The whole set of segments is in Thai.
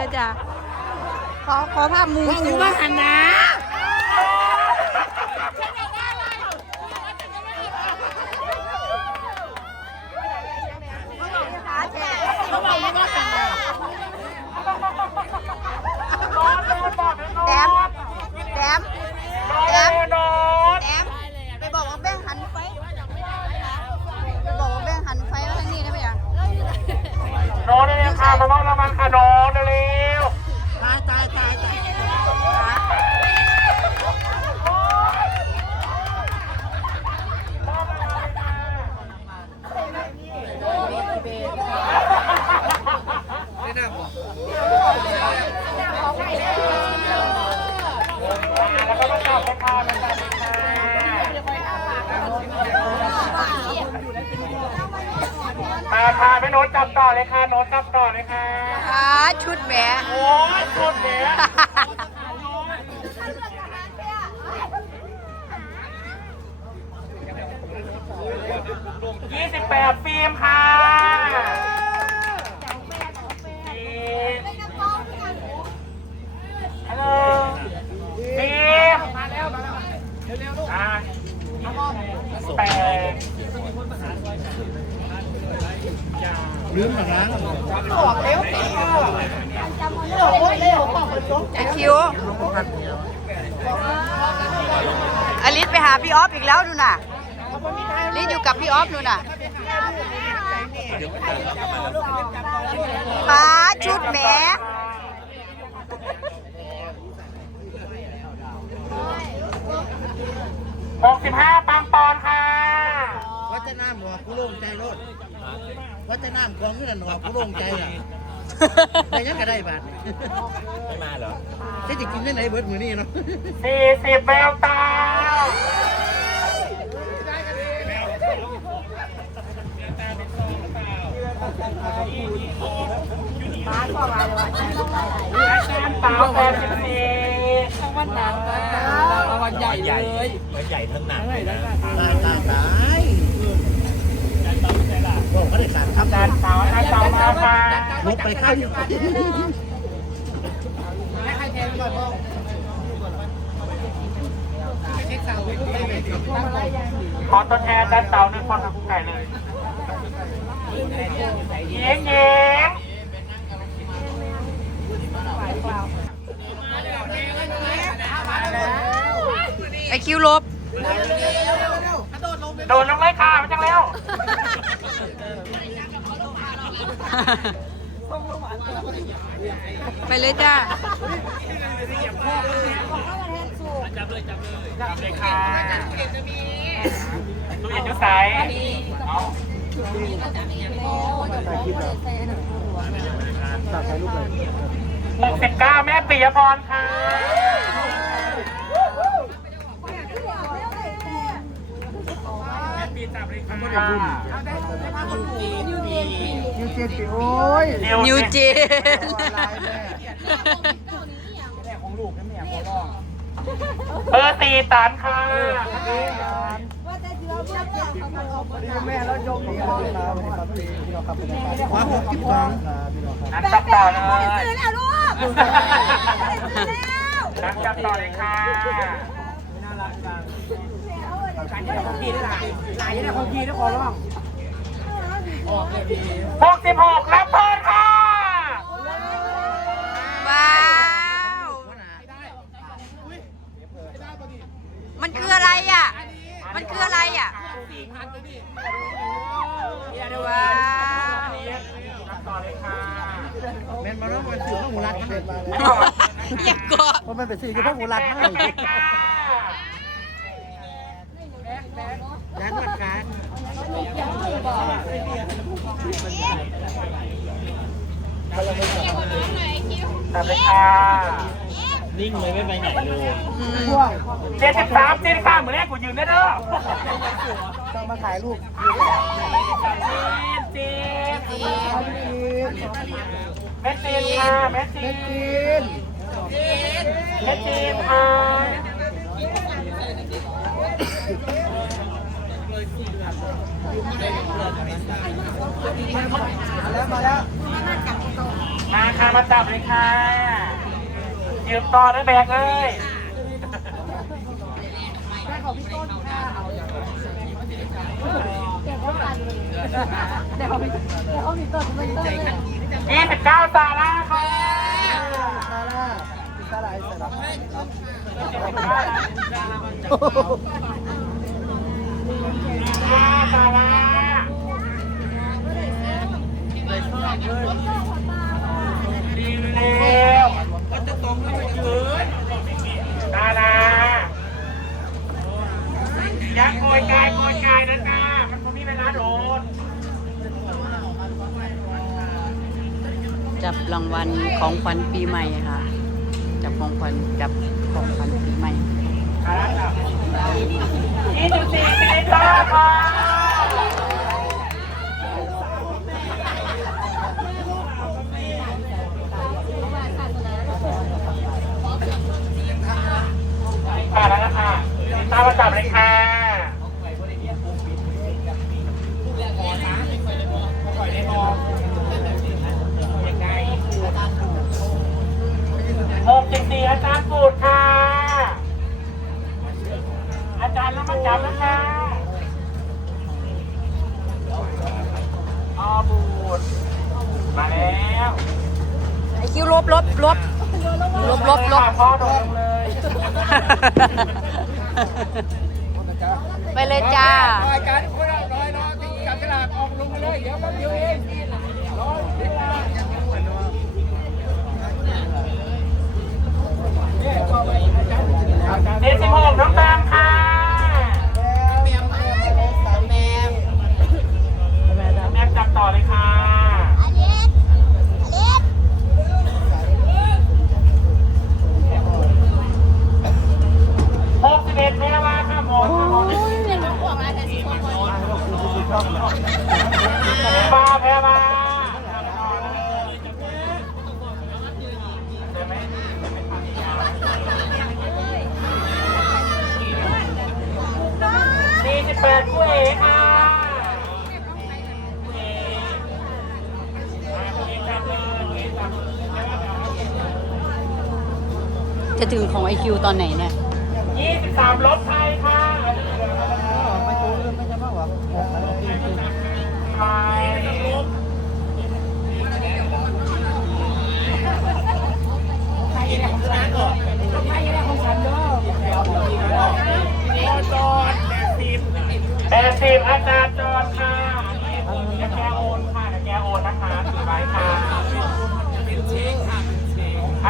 ด้วยจ้ะขอขอภาพมุมสูงว่าหันนะ เขาบอกกูว่าหันนะ แต้มแต้มแต้มแต้มไปบอกว่าแบ่งหันไฟไปบอกว่าแบ่งหันไฟมาทางนี้ได้ไหมอะ โน้ตเร็วค่ะมาบ้างละมันค่ะโน้ตเร็ว ตายตายตายตาย แล้วก็ต้องจับเป็นค่ะเป็นค่ะมาค่ะพี่โน้ตจับต่อ เลยค่ะโน้ตจับต่อเลยค่ะอ่าชุดแหมโอ้ยสุดเนี่ยยี่สิบแปดฟิล์มค่ะฮัลโหลฟิล์มมาแล้วมาแล้วเร็วๆอ่าแปด ลืมมาล้างไอคิวอลิสไปหาพี่ออฟอีกแล้วดูน่ะลิสอยู่กับพี่ออฟดูน่ะป้าชุดแหมหกสิบห้าปังปอนค่ะวัดจะน้ำหัวกูโล่งใจรถ วัดจะน้ำกองขึ้นหัวกูโล่งใจอะได้ยังก็ได้บาทไม่มาเหรอที่จะกินได้ไหนเบิร์ดมือนี่เนาะสี่สิบแววตาสาวแปดสิบสี่วันหนังวันใหญ่เลยวันใหญ่ทั้งหนังตายตายตาย บอกเขาได้ขาดครับจานสาวจานสามาค่ะลบไปข้างขอตัวแทนจานสาหนึ่งคนกับคุณไก่เลยเย้เย้งไอคิวลบ โดนลงเลยค่ะมาจังแล้ว ไปเลยจ้าจับเลยค่ะตู้เย็นยุ้ยใสเอาหกสิบเก้าแม่ปิยพรค่ะ ดีจับเลยค่ะยูเจนปีโอ้ยนิวเจนเบอร์สี่ตันค่ะแม่แล้วยกนี่มาหกสิบสองนัดจับต่อเลยซื้อแล้วลูกนัดจับต่อเลยค่ะ หกสิบหกรับเพิ่นค่ะว้าว มันคืออะไรอะ มันคืออะไรอะว้าวรับต่อเลยค่ะแมนมาแล้วมันถือข้าวหมูรัดให้อย่าเกาะเพราะมันเป็นสิ่งที่ข้าวหมูรัดให้ ค่ะ ร้านวัดกลาง ตัดเลยค่ะนิ่งเลยไม่ไปไหนเลยเจ็ดสิบสามเจ็ดสิบสามเหมือนแรกกูยืนได้เด้อต้องมาถ่ายรูปเจีนจีนเม็ดจีนค่ะเม็ดจีนกินเม็ดจีนค่ะ มาค่ะมาจับเลยค่ะยืมต่อด้วยแบกเลยยี่สิบเก้าซาร่าค่ะซาร่าซาร่าไอ้ซาร่า ซาร่าดีเร็ว ก็จะตรงแล้วมันจะเกิน ดารายักษ์โกยกายโกยกายนะจ้ามันไม่มีเวลาโดน จับรางวัลของขวัญปีใหม่ค่ะ จับของขวัญจับของขวัญปีใหม่ยี่สิบสี่มิลลิลิตรค่ะค่ะแล้วนะคะตามมาจับเลยค่ะหกสิบสี่อาจารย์ปูดค่ะ อาจารย์แล้วมาจับแล้วค่ะออบูดมาแล้ว ไอคิวลบลบลบ ลบลบลบพ่อโดนเลยไปเลยจ้ารายการคนละร้อยร้อยจับฉลากออกลงมาเลยเดี๋ยวแป๊บเดียวเองร้อยเวลาเแปดคู่เอค่ะจะถึงของไอคิวตอนไหนเนี่ย ยี่สิบสามรถไทยค่ะ ไม่รู้เรื่องไม่ใช่มากหรอ ไทยแปดสิบอาจารย์จอนค่ะเดี๋ยวแกโอนค่ะเดี๋ยวแกโอนนะคะถือไว้ค่ะ อา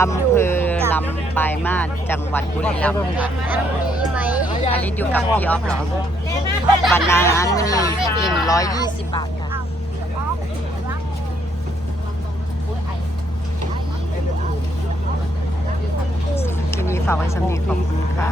อำเภอลำปลายมาศจังหวัดบุรีรัมย์ค่ะอลิศอยู่กับพี่ออฟเหรอบัตรนางานนี้หนึ่งร้อยยี่สิบบาทค่ะทีนี้ฝากไว้สำหรับขอบคุณค่ะ